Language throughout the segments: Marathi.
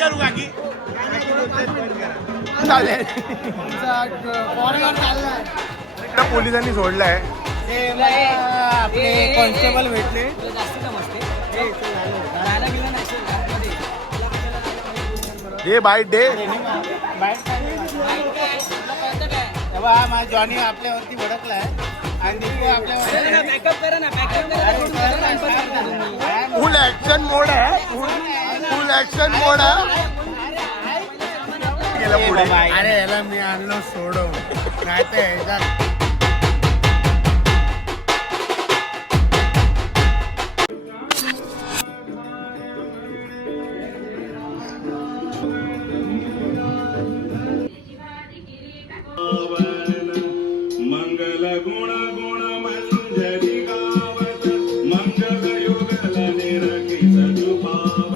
करू काकी पोलिसांनी सोडलाय. आपले कॉन्स्टेबल भेटले. हे बाईट डे माझा जॉनी आपल्यावरती भडकलाय आणि फुल ऍक्शन मोड आहे. फुल ऍक्शन मोड आहे. गेला पुढे. अरे याला मी आणलो सोडव काय तर मंगल गुण गुण मंजरी गावत मंगल युगल निरखी सजुपाव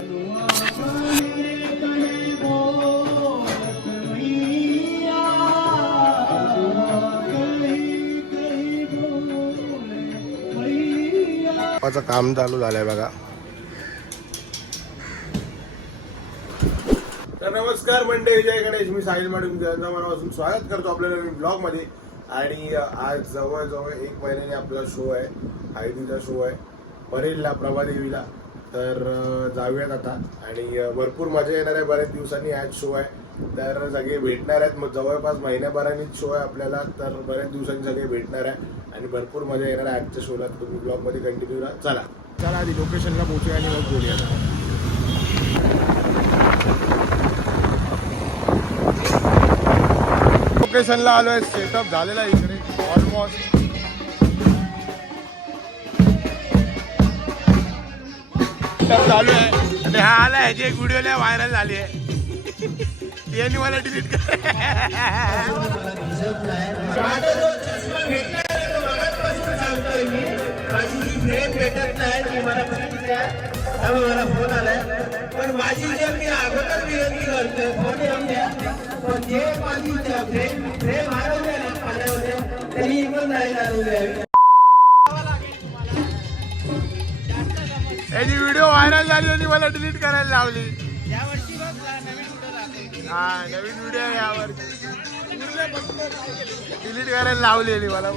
काम चालू झालंय बघा. तर नमस्कार मंडळी, जय गणेश. मी साहिल माडे तुमच्या मनापासून स्वागत करतो आपल्या नवीन ब्लॉग मध्ये. आणि आज जवळजवळ 1 महिन्याने आपला शो आहे, हळदीचा शो आहे परेलला, प्रभादेवीला. तर जाऊयात आता आणि भरपूर मजा येणार आहे. बऱ्याच दिवसांनी आज शो आहे तर सगळे भेटणार आहेत. मग जवळपास महिन्याभरानेच शो आहे आपल्याला, तर बऱ्याच दिवसांनी सगळे भेटणार आहे आणि भरपूर मजा येणार आहे आजच्या शोला. तुम्ही ब्लॉग मध्ये कंटिन्यू राहा. चला आधी लोकेशनला पोहोचूया आणि मग बोलूया. लोकेशनला आलोय, सेटअप झालेला आहे इकडे ऑलमोस्ट. सेटअप चालू आहे आणि हा आला ह्याची एक व्हिडिओ लय व्हायरल झाली आहे. यांनी मला डिलीट कर. भेटत नाही मला फोन आलाय पण माझी मी अगोदर विनंती करतोय फोन येऊन द्या. पण जे माझी प्रेम हरवले ना पाण्यामध्ये त्यांनी इकडून नाही जाणून द्यावी. याची व्हिडिओ व्हायरल झाली आणि मला डिलीट करायला लावली. यावर्षी बघ नवीन व्हिडिओ हा नवीन व्हिडिओ आहे यावर, डिलीट करायला लावलेली मला.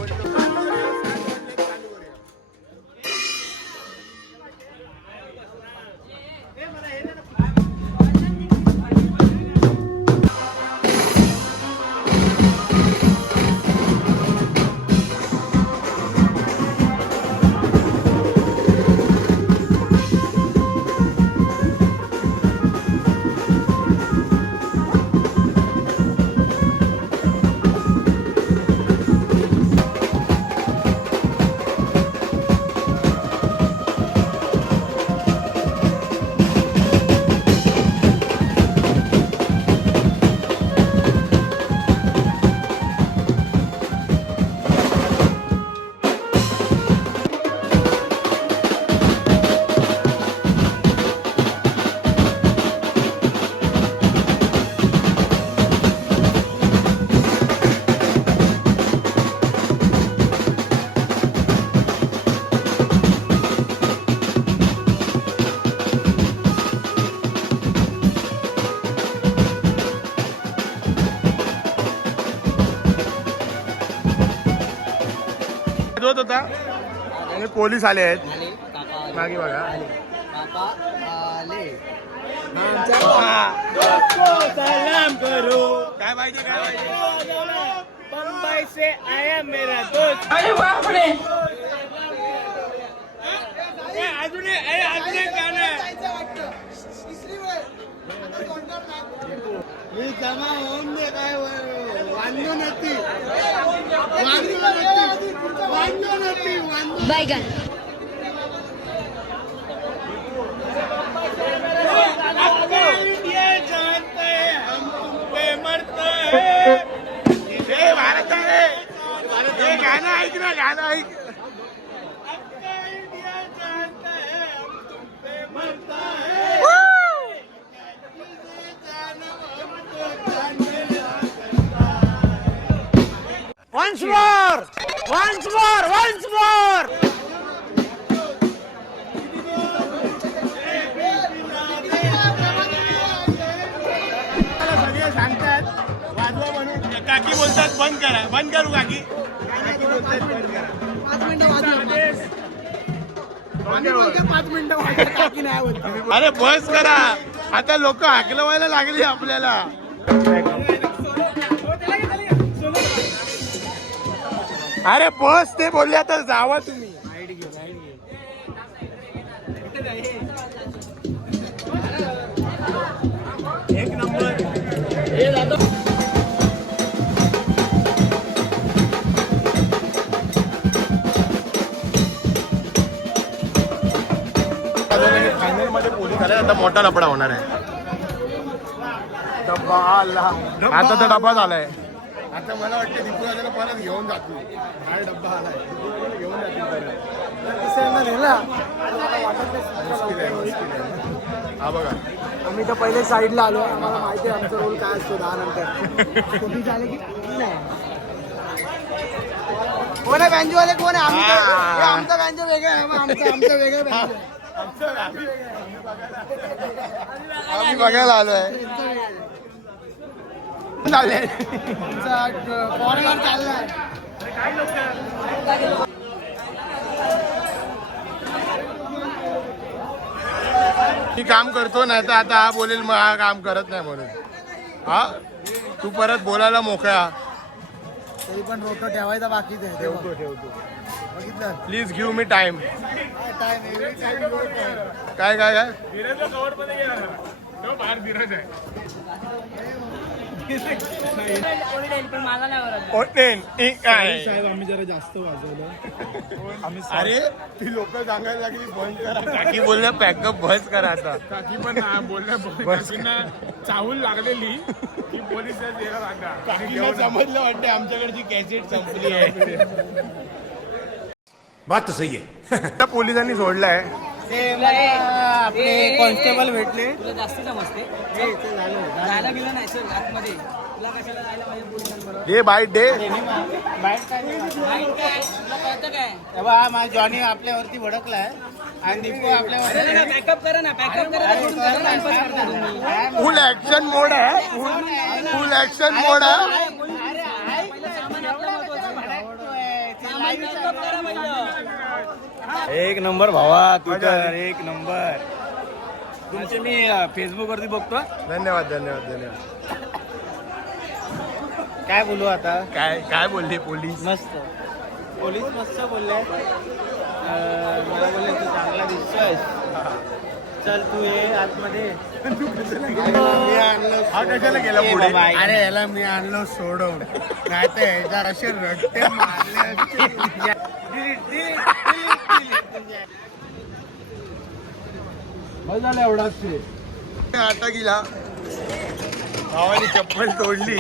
होता आणि पोलीस आले आहेत मागे बघा. सलाम करो. काय पाहिजे काय पाहिजे. मुंबई से आया मेरा दोस्त. अरे बापरे. अजून एक गाणं आहे. मी जमा होऊन दे काय वांदो नती बैगन इंडिया जानता है हम तुम पे मरता है. हे भारत आहे. हे गाणं ऐक ना, गाणं ऐक. इंडिया जानता है हम तुम पे मरता है. Once more! Once more! Once more! बंद करा, बंद करू काकी. अरे बस करा, आता लोक हाकलवायला लागली आपल्याला. अरे बस ते बोलले आता जावा तुम्ही. एक नंबर. फायनल मध्ये पोलीस आले, आता मोठा लफडा होणार आहे. डब्बा आला, आता तर डब्बा झालाय. आता मला वाटतं दीपू दादाला परत घेऊन जातो. हा डब्बा आलाय, घेऊन जातील परत. मुश्किल आहे, मुश्किल आहे. हा बघा, आम्ही तर पहिले साईडला आलो, आम्हाला माहिती आहे आमचा रोल काय असतो 10 नंतर. कोणी झाले की कोण आहे बँजोवाले, कोण आहे? आम्ही तर- हे आमचा बँजो वेगळा आहे, मग आमचं वेगळं बँजो. आम्ही बघायला आलोय. चाललंय फॉरेनर चाललाय. मी काम करतो, नाही तर आता हा बोलेल मग हा काम करत नाही म्हणून. हा तू परत बोलायला मोकळा. तरी पण रोटो ठेवायचा बाकीच आहे. ठेवतो. बघितलं please give me time. Time काय काय काय आम्ही जरा जास्त वाजवलं. अरे ती लोक सांगायला लागली बंद करा. काकी बोलल्या पॅकअप बस करा आता. काकी पण बोलल्या काकींना चावूल लागलेली की पोलीस काकीला समजलं वाटतं आमच्याकडची कॅसेट संपली आहे. बात तो सही है. त्या पोलिसांनी सोडलाय. आपले कॉन्स्टेबल भेटले. तुला जास्त समजते जायला गेलं नाही सर आतमध्ये तुला कशाला जायला पाहिजे पोलिसांबरोबर हे बाईट डे. माहित काय तुला कळतं काय तेव्हा हा माझा जॉनी आपल्यावरती भडकलाय आणि दीपू आपल्यावर पॅकअप करा ना पॅकअप करा फुल ऍक्शन मोड आहे. फुल ऍक्शन मोड आहे. एक नंबर भावा, तू तर एक नंबर. तुमचे मी फेसबुक वरती बघतो. धन्यवाद धन्यवाद धन्यवाद. काय बोलू आता? काय काय बोलले पोलीस? मस्त पोलीस मस्त बोलले. मला बोलले तू चांगला दिसतोयस, चल तू ये आतमध्ये. मी आणलं हा कशाला गेला ए पुढे? बाबा, अरे याला मी आणलं सोडवून, नाही तर ह्याच्यावर असे रट्टे मारले असते. झालं एवढाच ते. आता गेला भावाने चप्पल तोडली.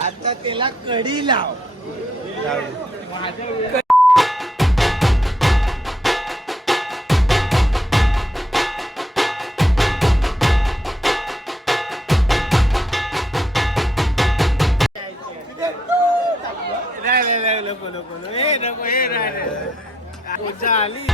आता त्याला कडी लाव. नको नको नको, हे नको, हे नाही. आली